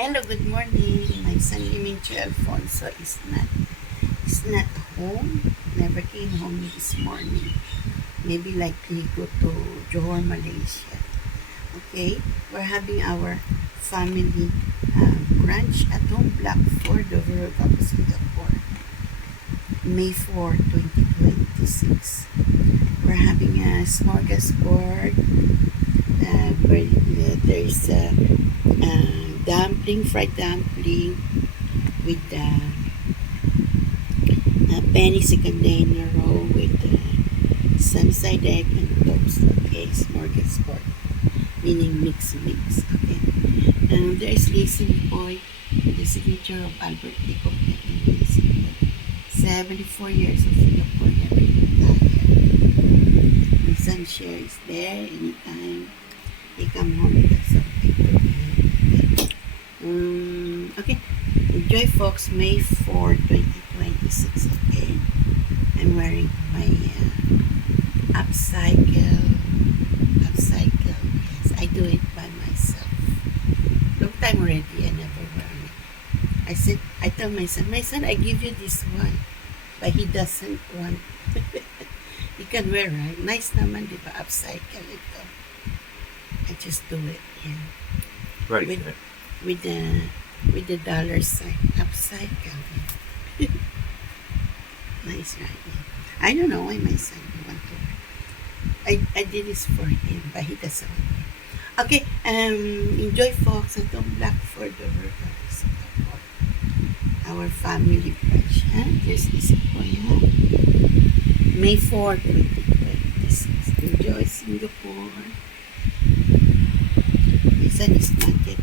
Hello, good morning. My son Dimitri Alfonso is not home. Never came home this morning. Maybe likely go to Johor, Malaysia. Okay, we're having our family brunch at home, Blackford, Overlook, Singapore, May 4, 2026. We're having a smorgasbord where there's a dumpling, fried dumpling with penny secondina roll with sun-side egg and toast. Okay, smorgasbord, meaning mix. Okay, and there's Lacey Boy, the signature of Albert P. Cognette and Lacey Boy. 74 years of Singaporean retire. My son shares there anytime he come home, he got something to eat. Okay. Enjoy, folks. May 4, 2026. Okay. I'm wearing my upcycle. Yes, I do it by myself. Long time already, I never wear it. I tell my son, I give you this one. But he doesn't want. He can wear, right? Nice naman, di ba? Upcycle ito. I just do it, yeah. Right. With the dollar sign, upcycle. Nice, right? I don't know why my son don't want to wear. I did this for him, but he doesn't want to wear. Okay, enjoy, folks. Itong Blackford over Singapore. Our family brunch, huh? There's this po, yeah? May 4, 2026. Enjoy Singapore. My son is not yet